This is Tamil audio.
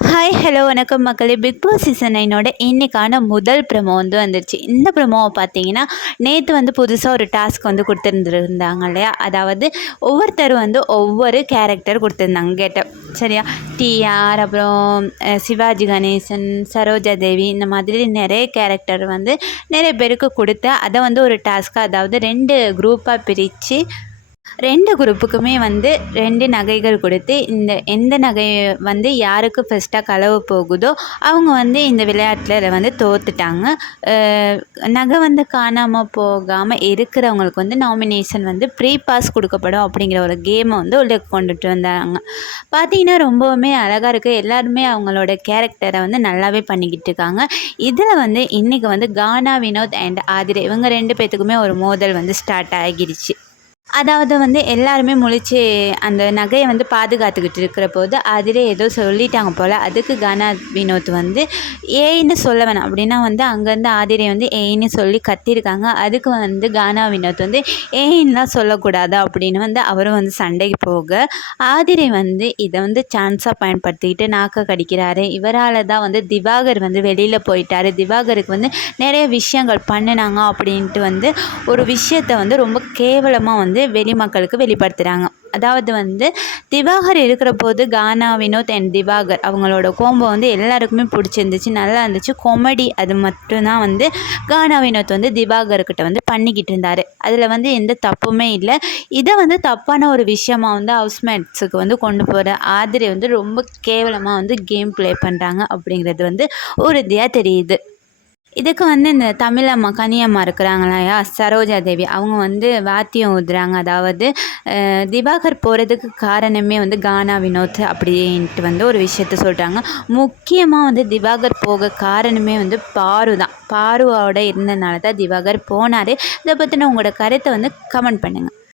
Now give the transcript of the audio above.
ஹாய் ஹலோ வணக்கம் மக்களே. பிக் பாஸ் சீசன் 9 இன்றைக்கான முதல் ப்ரமோ வந்துருச்சு. இந்த ப்ரமோவை பார்த்தீங்கன்னா நேற்று புதுசாக ஒரு டாஸ்க் கொடுத்துருந்துருந்தாங்க இல்லையா. அதாவது ஒவ்வொருத்தர் ஒவ்வொரு கேரக்டர் கொடுத்துருந்தாங்க கெட்டப் சரியா. டிஆர், அப்புறம் சிவாஜி கணேசன், சரோஜா தேவி, இந்த மாதிரி நிறைய கேரக்டர் நிறைய பேருக்கு கொடுத்து அதை ஒரு டாஸ்க்காக, அதாவது 2 குரூப்பாக பிரித்து 2 குரூப்புக்குமே 2 நகைகள் கொடுத்து, எந்த நகை யாருக்கு ஃபஸ்ட்டாக களவு போகுதோ அவங்க இந்த விளையாட்டில் தோத்துட்டாங்க. நகை காணாமல் போகாமல் இருக்கிறவங்களுக்கு நாமினேஷன் ப்ரீ பாஸ் கொடுக்கப்படும் அப்படிங்கிற ஒரு கேமை உள்ளே கொண்டுட்டு வந்தாங்க. பார்த்தீங்கன்னா ரொம்பவுமே அழகாக இருக்குது. எல்லாருமே அவங்களோட கேரக்டரை நல்லாவே பண்ணிக்கிட்டு இருக்காங்க. இதில் இன்றைக்கி கானா, வினோத் அண்ட் ஆதிரை இவங்க 2 பேர்த்துக்குமே ஒரு மோதல் ஸ்டார்ட் ஆகிடுச்சு. அதாவது எல்லாருமே முழிச்சு அந்த நகையை பாதுகாத்துக்கிட்டு இருக்கிற போது அதிலே ஏதோ சொல்லிட்டாங்க போல். அதுக்கு கானா வினோத் ஏன்னு சொல்ல வேணாம் அப்படின்னா அங்கேருந்து ஆதிரை ஏன்னு சொல்லி கத்திருக்காங்க. அதுக்கு கானா வினோத் ஏன்லாம் சொல்லக்கூடாது அப்படின்னு அவரும் சண்டைக்கு போக, ஆதிரை இதை சான்ஸாக பயன்படுத்திக்கிட்டு நாக்க கடிக்கிறாரு. இவரால் தான் திவாகர் வெளியில் போயிட்டார். திவாகருக்கு நிறைய விஷயங்கள் பண்ணினாங்க அப்படின்ட்டு ஒரு விஷயத்தை ரொம்ப கேவலமாக வெளி மக்களுக்கு வெளிப்படுத்துகிறாங்க. அதாவது திவாகர் இருக்கிற போது கானா, வினோத் அண்ட் திவாகர் அவங்களோட கோம்போ எல்லாருக்குமே பிடிச்சிருந்துச்சு, நல்லா இருந்துச்சு. காமெடி அது மட்டும்தான் கானா வினோத் திவாகர்கிட்ட பண்ணிக்கிட்டு இருந்தார். அதில் எந்த தப்புமே இல்லை. இதை தப்பான ஒரு விஷயமாக ஹவுஸ்மேட்ஸுக்கு கொண்டு போகிற ஆதிரை ரொம்ப கேவலமாக கேம் ப்ளே பண்ணுறாங்க அப்படிங்கிறது உறுதியாக தெரியுது. இதுக்கு இந்த தமிழம்மா கனியம்மா இருக்கிறாங்களையா, சரோஜா தேவி, அவங்க வாத்தியம் ஊதுறாங்க. அதாவது திவாகர் போகிறதுக்கு காரணமே கானா வினோத் அப்படின்ட்டு ஒரு விஷயத்த சொல்கிறாங்க. முக்கியமாக திவாகர் போக காரணமே பாரு தான். பாருவோட இருந்தனால தான் திவாகர் போனார். இதை பற்றின உங்களோட கருத்தை கமெண்ட் பண்ணுங்கள்.